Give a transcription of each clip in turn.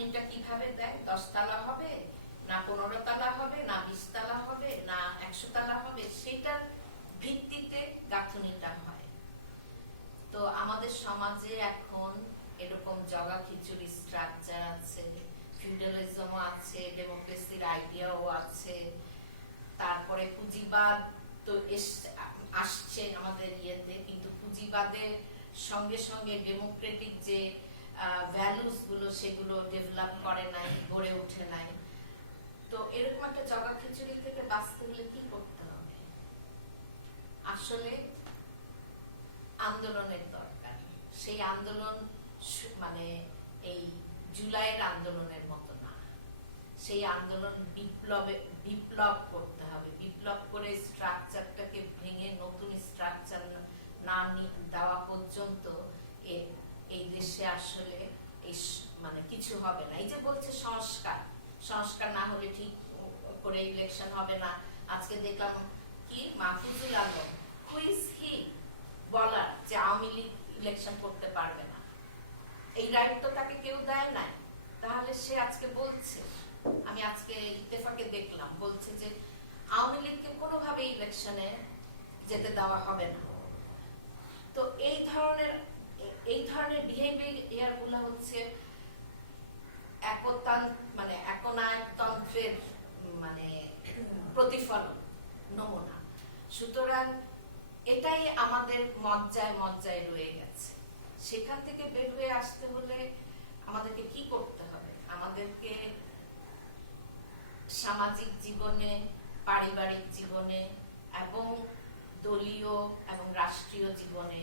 গাঁথুনিটা কিভাবে দেয়, 10 তলা হবে না 15 তলা হবে না 20 তলা হবে না 100 তলা হবে, সেটার ভিত্তিতে গাঁথুনিটা হয়। তো আমাদের সমাজে এখন এরকম জগা খিচুড়ি স্ট্রাকচার আছে, ফিউডালিজমও আছে, ডেমোক্রেসির আইডিয়াও আছে, তারপরে পুঁজিবাদ তো আসছে আমাদের ইয়েতে, কিন্তু পুঁজিবাদের সঙ্গে সঙ্গে ডেমোক্রেটিক যে ভ্যালুস গুলো সেগুলো ডেভেলপ করে নাই, গড়ে ওঠে নাই। তো এরকম একটা জগা খিচুড়ি থেকে বাঁচতে হলে কি করতে হবে? আসলে আন্দোলনের দরকার। সেই আন্দোলন মানে এই জুলাইয়ের আন্দোলনের মতো না, সেই আন্দোলন বিপ্লব করতে হবে। বিপ্লব করে স্ট্রাকচারটাকে ভেঙে নতুন স্ট্রাকচার না দেওয়া পর্যন্ত এই দেশে আসলে এই মানে কিছু হবে না। এই যে বলছে সংস্কার না হলে ঠিক করে ইলেকশন হবে না। আজকে দেখলাম কি Mahfuzul Alam, who is he বলার যে আওয়ামী লীগ ইলেকশন করতে পারবে না, এই রাইট তো তাকে কেউ দেয় নাই। তাহলে সে আজকে বলছে, আমি আজকে ইত্তেফাকে দেখলাম, বলছে যে আওয়ামী লীগকে কোনোভাবে ইলেকশনে যেতে দেওয়া হবে না। তো এই ধরনের বিহেভিয়ার গুলো হচ্ছে একনায়কতন্ত্রের মানে প্রতিফলন, নমুনা। সুতরাং এটাই আমাদের মজ্জায় রয়ে গেছে। সেখান থেকে বের হয়ে আসতে হলে আমাদেরকে কি করতে হবে? আমাদেরকে সামাজিক জীবনে, পারিবারিক জীবনে এবং দলীয় এবং রাষ্ট্রীয় জীবনে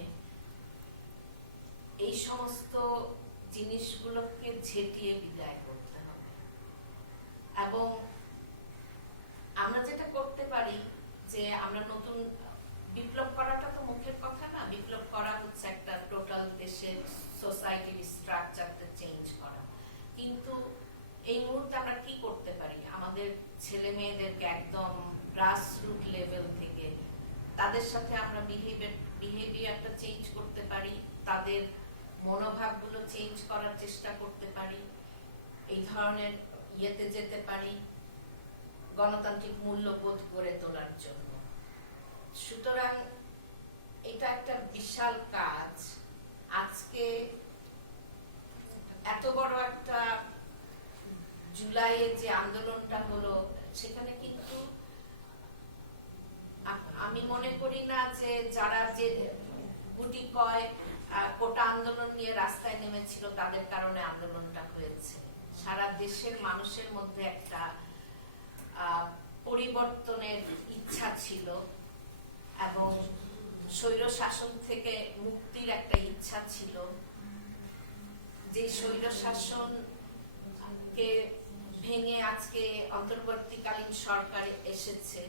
এই সমস্ত জিনিসগুলোকে ঝেঁটিয়ে বিদায় করতে হবে। এবং আমরা যেটা করতে পারি যে আমরা নতুন বিপ্লব করাটা তো মুখের কথা না, বিপ্লব করা হচ্ছে একটা টোটাল দেশের সোসাইটির স্ট্রাকচারটা চেঞ্জ করা। কিন্তু এই মুহূর্তে আমরা কি করতে পারি? আমাদের ছেলে মেয়েদেরকে একদম গ্রাসরুট লেভেল থেকে তাদের সাথে আমরা বিহেভিয়ারটা চেঞ্জ করতে পারি, তাদের মনোভাবগুলো চেঞ্জ করার চেষ্টা করতে পারি, এই ধরনের ইয়েতে যেতে পারি গণতান্ত্রিক মূল্যবোধ গড়ে তোলার জন্য। সুতরাং এটা একটা বিশাল কাজ। আজকে এত বড় একটা জুলাইয়ে যে আন্দোলনটা হলো, সেখানে কিন্তু আমি মনে করি না যে যারা যে গুটি কয় কোটা আন্দোলন নিয়ে রাস্তায় নেমেছিল তাদের কারণে আন্দোলনটা হয়েছে। সারা দেশের মানুষের মধ্যে একটা পরিবর্তনের ইচ্ছা ছিল এবং স্বৈর শাসন থেকে মুক্তির একটা ইচ্ছা ছিল। যে স্বৈর শাসনকে ভেঙে আজকে অন্তর্বর্তীকালীন সরকার এসেছে,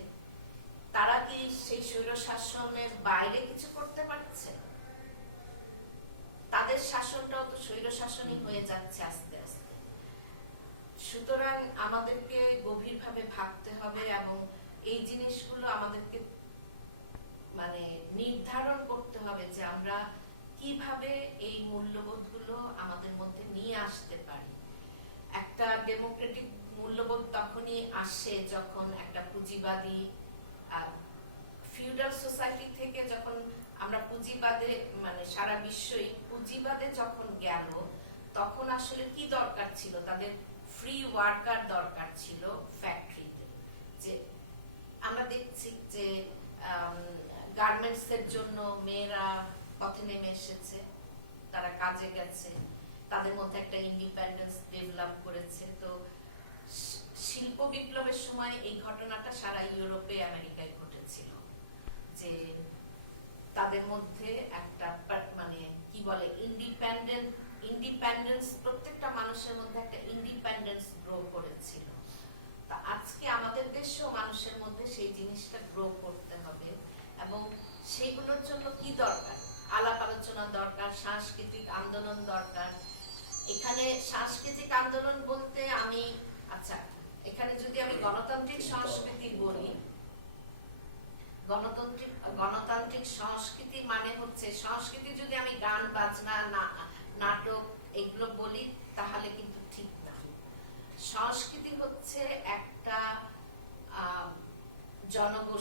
তারা কি সেই স্বৈর শাসনের বাইরে কিছু করতে পারছে? তাদের শাসনটাও তো স্বৈর শাসনই হয়ে যাচ্ছে আস্তে আস্তে। সুতরাং আমাদেরকে গভীরভাবে ভাবতে হবে এবং এই জিনিসগুলো আমাদেরকে মানে নির্ধারণ করতে হবে যে আমরা কিভাবে এই মূল্যবোধগুলো আমাদের মধ্যে নিয়ে আসতে পারি। একটা ডেমোক্রেটিক মূল্যবোধ তখনই আসে যখন একটা পুঁজিবাদী ফিউডাল সোসাইটি থেকে যখন আমরা পুঁজিবাদে মানে সারা বিশ্বই পুঁজিবাদে যখন গেল, তখন আসলে কি দরকার ছিল? তাদের ফ্রি ওয়ার্কার দরকার ছিল ফ্যাক্টরিতে। যে আমরা দেখছি যে গার্মেন্টস এর জন্য মেয়েরা পথে নেমে এসেছে, তারা কাজে গেছে, তাদের মধ্যে একটা ইন্ডিপেন্ডেন্স ডেভেলপ করেছে। তো শিল্প বিপ্লবের সময় এই ঘটনাটা সারা ইউরোপে আমেরিকায় ঘটেছিল, যে তাদের মধ্যে একটা মানে কি বলে ইন্ডিপেন্ডেন্স, প্রত্যেকটা মানুষের মধ্যে একটা ইন্ডিপেন্ডেন্স গ্রো করেছিল। তা আজকে আমাদের দেশেও মানুষের মধ্যে সেই জিনিসটা গ্রো করতে হবে এবং সেইগুলোর জন্য কি দরকার? আলাপ আলোচনা দরকার, সাংস্কৃতিক আন্দোলন দরকার। এখানে সাংস্কৃতিক আন্দোলন বলতে আমি এখানে যদি আমি গণতান্ত্রিক সংস্কৃতি বলি, গণতান্ত্রিক সংস্কৃতি মানে হচ্ছে সংস্কৃতি যদি আমি গান বাজনা নাটক এগুলো বলি তাহলে কিন্তু ঠিক না। সংস্কৃতি হচ্ছে একটা জনগোষ্ঠী